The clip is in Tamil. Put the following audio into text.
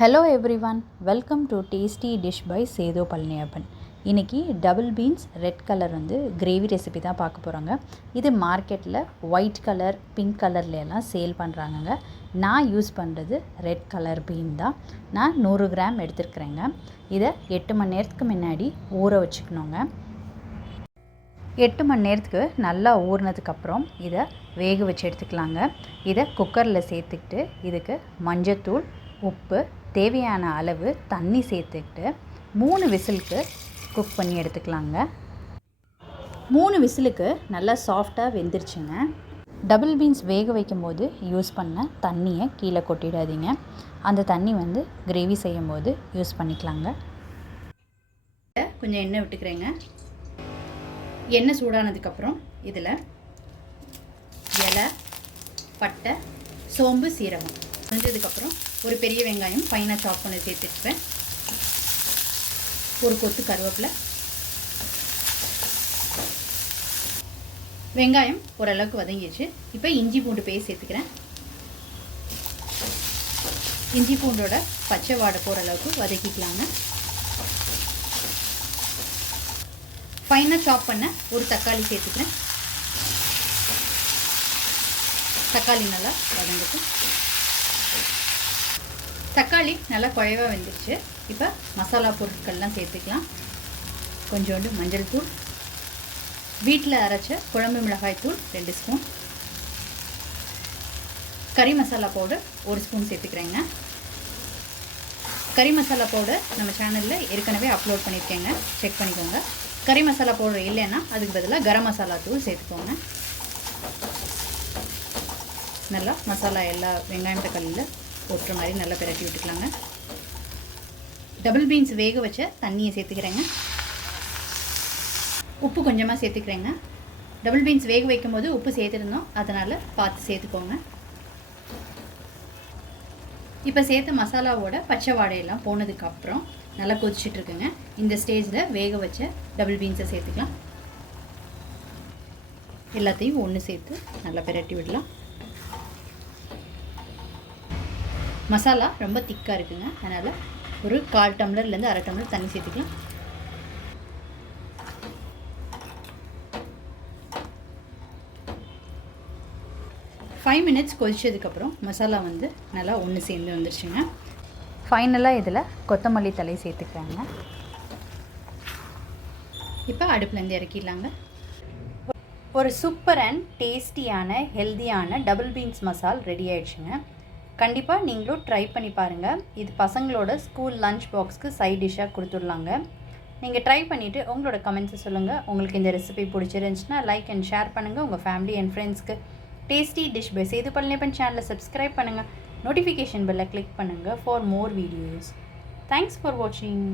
Hello everyone, welcome to Tasty Dish by Sedho Palniappan. இன்றைக்கி double beans red colour gravy recipe தான் பார்க்க போகிறோங்க. இது மார்க்கெட்டில் ஒயிட் கலர் பிங்க் கலர்லாம் சேல் பண்ணுறாங்கங்க. நான் யூஸ் பண்ணுறது ரெட் கலர் பீன் தான். நான் 100 கிராம் எடுத்துருக்குறேங்க. இதை 8 மணி நேரத்துக்கு முன்னாடி ஊற வச்சுக்கணுங்க. 8 மணி நேரத்துக்கு நல்லா ஊறினதுக்கப்புறம் இதை வேக வச்சு எடுத்துக்கலாங்க. இதை குக்கரில் சேர்த்துக்கிட்டு இதுக்கு மஞ்சத்தூள், உப்பு, தேவையான அளவு தண்ணி சேர்த்துக்கிட்டு 3 விசிலுக்கு குக் பண்ணி எடுத்துக்கலாங்க. 3 விசிலுக்கு நல்லா சாஃப்டாக வெந்துருச்சுங்க. டபுள் பீன்ஸ் வேக வைக்கும் போது யூஸ் பண்ண தண்ணியை கீழே கொட்டிடாதீங்க. அந்த தண்ணி கிரேவி செய்யும் போது யூஸ் பண்ணிக்கலாங்க. கொஞ்சம் எண்ணெய் விட்டுக்கிறேங்க. எண்ணெய் சூடானதுக்கப்புறம் இதில் இலை, பட்டை, சோம்பு, சீரகம் செஞ்சதுக்கப்புறம் ஒரு பெரிய வெங்காயம் ஃபைனாக சாப் பண்ணி சேர்த்துக்குவேன். ஒரு கொத்து கருவேப்பிலை. வெங்காயம் ஓரளவுக்கு வதங்கிடுச்சு. இப்போ இஞ்சி பூண்டு பேஸ்ட் சேர்த்துக்கிறேன். இஞ்சி பூண்டோட பச்சை வாடை போகிற அளவுக்கு வதக்கிக்கலாங்க. ஃபைனாக சாப் பண்ண ஒரு தக்காளி சேர்த்துக்கிறேன். தக்காளி நல்லா வதங்கட்டும். தக்காளி நல்லா குழைவாக வெந்துருச்சு. இப்போ மசாலா பொருட்கள்லாம் சேர்த்துக்கலாம். கொஞ்சோண்டு மஞ்சள் தூள், வீட்டில் அரைச்ச குழம்பு மிளகாய் தூள் 2 ஸ்பூன், கறி மசாலா பவுடர் 1 ஸ்பூன் சேர்த்துக்கிறேங்க. கறி மசாலா பவுடர் நம்ம சேனலில் ஏற்கனவே அப்லோட் பண்ணியிருக்கேங்க, செக் பண்ணிக்கோங்க. கறி மசாலா பவுடர் இல்லைன்னா அதுக்கு பதிலாக கரம் மசாலா தூள் சேர்த்துக்கோங்க. நல்லா மசாலா எல்லா வெங்காயம் தக்காளியில் போட்டுற மாதிரி நல்லா பிரட்டி விட்டுக்கலாங்க. டபுள் பீன்ஸ் வேக வச்ச தண்ணியை சேர்த்துக்கிறேங்க. உப்பு கொஞ்சமாக சேர்த்துக்கிறேங்க. டபுள் பீன்ஸ் வேக வைக்கும் போது உப்பு சேர்த்துருந்தோம், அதனால் பார்த்து சேர்த்துக்கோங்க. இப்போ சேர்த்த மசாலாவோட பச்சை வாடையெல்லாம் போனதுக்கப்புறம் நல்லா கொதிச்சிட்ருக்குங்க. இந்த ஸ்டேஜில் வேக வச்ச டபுள் பீன்ஸை சேர்த்துக்கலாம். எல்லாத்தையும் ஒன்று சேர்த்து நல்லா பிரட்டி விடலாம். மசாலா ரொம்ப திக்காக இருக்குங்க, அதனால் ஒரு 1/4 டம்ளர்லேருந்து 1/2 டம்ளர் தண்ணி சேர்த்துக்கலாம். ஃபைவ் மினிட்ஸ் கொதிச்சதுக்கப்புறம் மசாலா நல்லா ஒன்று சேர்ந்து வந்துருச்சுங்க. ஃபைனலாக இதில் கொத்தமல்லி தழை சேர்த்துக்கிறாங்க. இப்போ அடுப்புலேருந்து இறக்கிடலாங்க. ஒரு சூப்பர் அண்ட் டேஸ்டியான ஹெல்த்தியான டபுள் பீன்ஸ் மசால் ரெடி ஆகிடுச்சுங்க. கண்டிப்பாக நீங்களும் ட்ரை பண்ணி பாருங்கள். இது பசங்களோட ஸ்கூல் லஞ்ச் பாக்ஸ்க்கு சைட் டிஷ்ஷாக கொடுத்துடலாங்க. நீங்கள் ட்ரை பண்ணிவிட்டு உங்களோட கமெண்ட்ஸை சொல்லுங்கள். உங்களுக்கு இந்த ரெசிபி பிடிச்சிருந்துச்சுன்னா லைக் அண்ட் ஷேர் பண்ணுங்கள். உங்கள் ஃபேமிலி அண்ட் ஃப்ரெண்ட்ஸ்க்கு tasty dish by Sethu Palaniappan சேனலை சப்ஸ்கிரைப் பண்ணுங்கள். நோட்டிஃபிகேஷன் பெல்லை கிளிக் பண்ணுங்கள் for more videos. Thanks for வாட்சிங்.